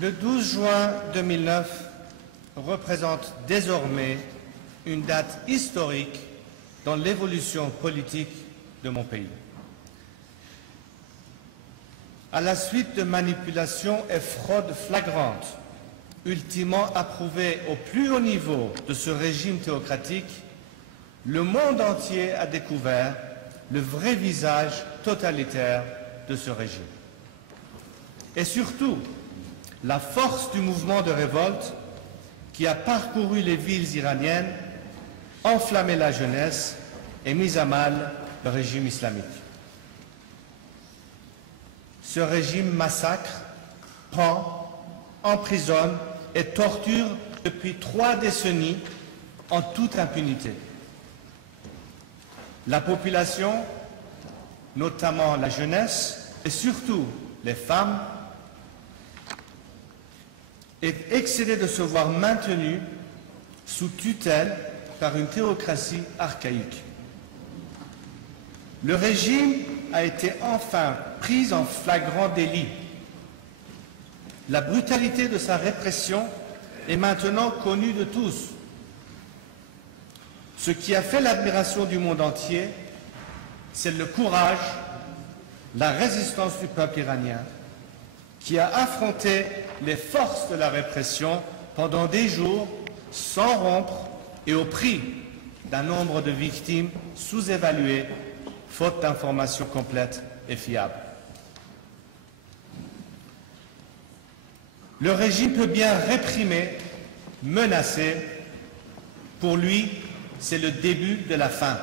Le 12 juin 2009 représente désormais une date historique dans l'évolution politique de mon pays. À la suite de manipulations et fraudes flagrantes, ultimement approuvées au plus haut niveau de ce régime théocratique, le monde entier a découvert le vrai visage totalitaire de ce régime. Et surtout, la force du mouvement de révolte qui a parcouru les villes iraniennes, enflammé la jeunesse et mis à mal le régime islamique. Ce régime massacre, prend, emprisonne et torture depuis 3 décennies en toute impunité. La population, notamment la jeunesse et surtout les femmes, est excédée de se voir maintenue sous tutelle par une théocratie archaïque. Le régime a été enfin pris en flagrant délit. La brutalité de sa répression est maintenant connue de tous. Ce qui a fait l'admiration du monde entier, c'est le courage, la résistance du peuple iranien, qui a affronté les forces de la répression pendant des jours sans rompre et au prix d'un nombre de victimes sous-évalué, faute d'informations complètes et fiables. Le régime peut bien réprimer, menacer. Pour lui, c'est le début de la fin.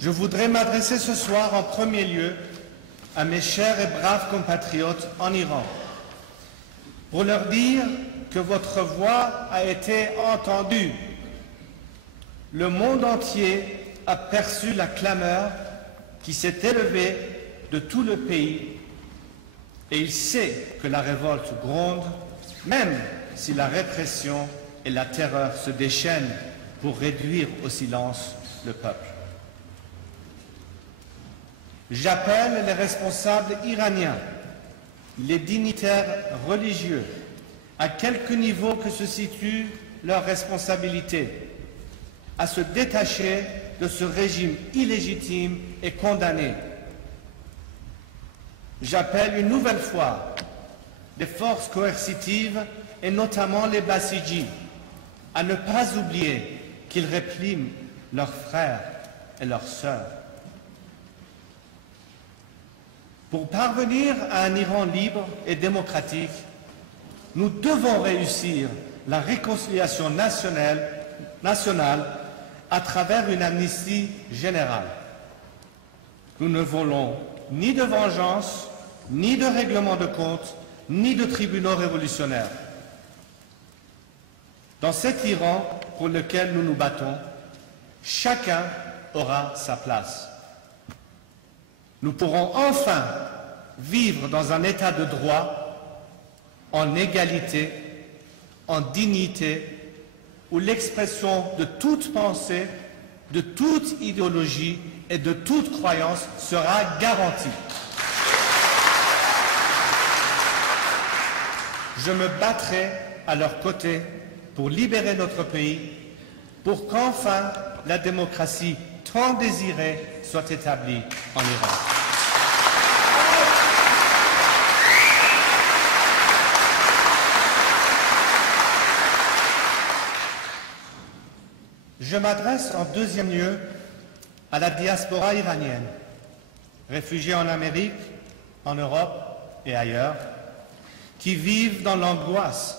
Je voudrais m'adresser ce soir en premier lieu à mes chers et braves compatriotes en Iran, pour leur dire que votre voix a été entendue. Le monde entier a perçu la clameur qui s'est élevée de tout le pays et il sait que la révolte gronde, même si la répression et la terreur se déchaînent pour réduire au silence le peuple. J'appelle les responsables iraniens, les dignitaires religieux, à quelque niveau que se situe leur responsabilité, à se détacher de ce régime illégitime et condamné. J'appelle une nouvelle fois les forces coercitives et notamment les Bassidji à ne pas oublier qu'ils répriment leurs frères et leurs sœurs. Pour parvenir à un Iran libre et démocratique, nous devons réussir la réconciliation nationale à travers une amnistie générale. Nous ne voulons ni de vengeance, ni de règlement de compte, ni de tribunaux révolutionnaires. Dans cet Iran pour lequel nous nous battons, chacun aura sa place. Nous pourrons enfin vivre dans un état de droit, en égalité, en dignité, où l'expression de toute pensée, de toute idéologie et de toute croyance sera garantie. Je me battrai à leur côté pour libérer notre pays, pour qu'enfin la démocratie tant désirée soit établie en Iran. Je m'adresse en deuxième lieu à la diaspora iranienne, réfugiée en Amérique, en Europe et ailleurs, qui vivent dans l'angoisse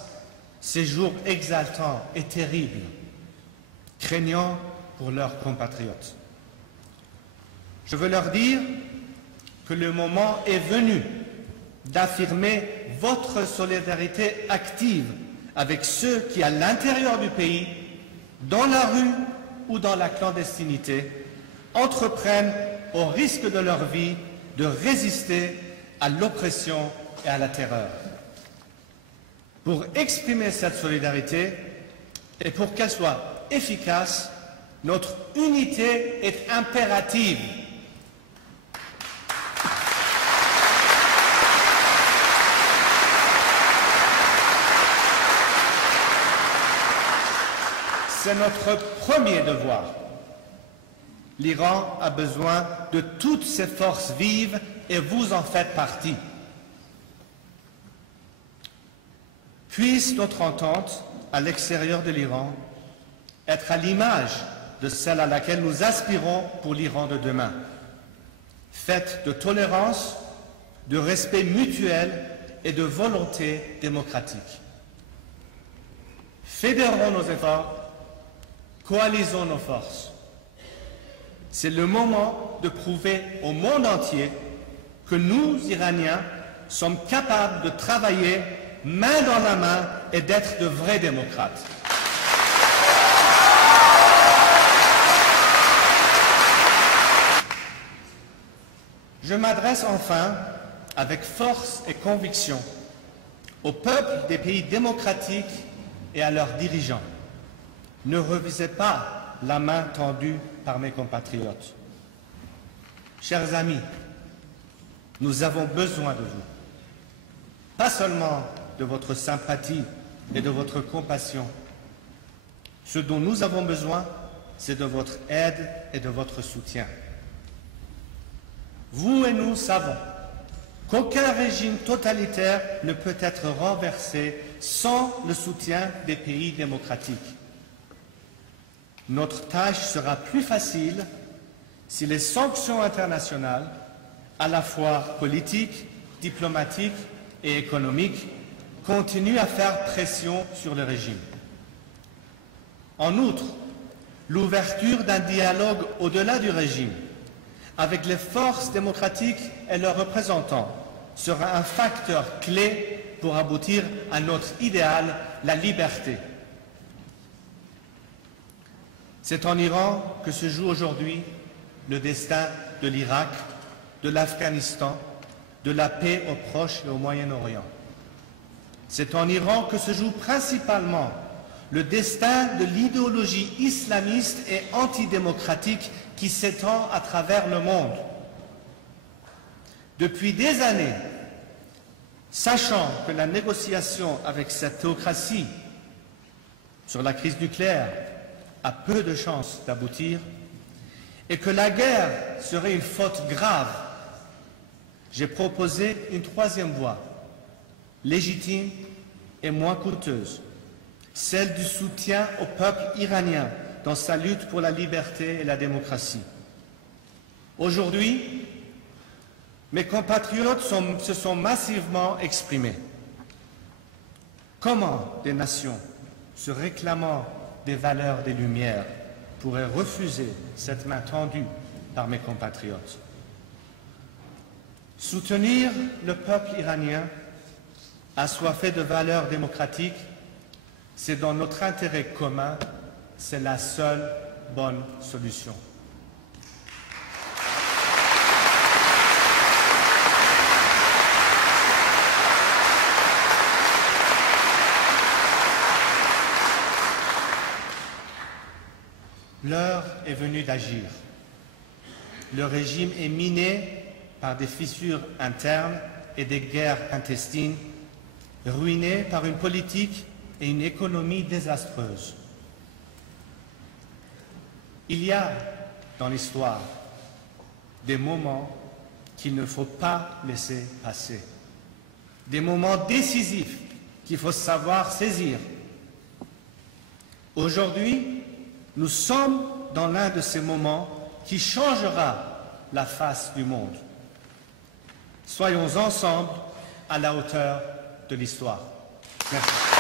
ces jours exaltants et terribles, craignant pour leurs compatriotes. Je veux leur dire que le moment est venu d'affirmer votre solidarité active avec ceux qui, à l'intérieur du pays, dans la rue ou dans la clandestinité, entreprennent au risque de leur vie de résister à l'oppression et à la terreur. Pour exprimer cette solidarité et pour qu'elle soit efficace, notre unité est impérative. C'est notre premier devoir. L'Iran a besoin de toutes ses forces vives et vous en faites partie. Puisse notre entente à l'extérieur de l'Iran être à l'image de celle à laquelle nous aspirons pour l'Iran de demain, faite de tolérance, de respect mutuel et de volonté démocratique. Fédérons nos efforts, coalisons nos forces. C'est le moment de prouver au monde entier que nous, Iraniens, sommes capables de travailler main dans la main et d'être de vrais démocrates. Je m'adresse enfin, avec force et conviction, au peuple des pays démocratiques et à leurs dirigeants. Ne revisez pas la main tendue par mes compatriotes. Chers amis, nous avons besoin de vous. Pas seulement de votre sympathie et de votre compassion. Ce dont nous avons besoin, c'est de votre aide et de votre soutien. Vous et nous savons qu'aucun régime totalitaire ne peut être renversé sans le soutien des pays démocratiques. Notre tâche sera plus facile si les sanctions internationales, à la fois politiques, diplomatiques et économiques, continuent à faire pression sur le régime. En outre, l'ouverture d'un dialogue au-delà du régime avec les forces démocratiques et leurs représentants sera un facteur clé pour aboutir à notre idéal, la liberté. C'est en Iran que se joue aujourd'hui le destin de l'Irak, de l'Afghanistan, de la paix au Proche et au Moyen-Orient. C'est en Iran que se joue principalement le destin de l'idéologie islamiste et antidémocratique qui s'étend à travers le monde. Depuis des années, sachant que la négociation avec cette théocratie sur la crise nucléaire a peu de chances d'aboutir et que la guerre serait une faute grave, j'ai proposé une troisième voie, légitime et moins coûteuse, celle du soutien au peuple iranien dans sa lutte pour la liberté et la démocratie. Aujourd'hui, mes compatriotes se sont massivement exprimés. Comment des nations se réclamant des valeurs des Lumières pourraient refuser cette main tendue par mes compatriotes? Soutenir le peuple iranien assoiffé de valeurs démocratiques, c'est dans notre intérêt commun, c'est la seule bonne solution. L'heure est venue d'agir. Le régime est miné par des fissures internes et des guerres intestines, ruiné par une politique et une économie désastreuses. Il y a dans l'histoire des moments qu'il ne faut pas laisser passer, des moments décisifs qu'il faut savoir saisir. Aujourd'hui, nous sommes dans l'un de ces moments qui changera la face du monde. Soyons ensemble à la hauteur de l'histoire. Merci.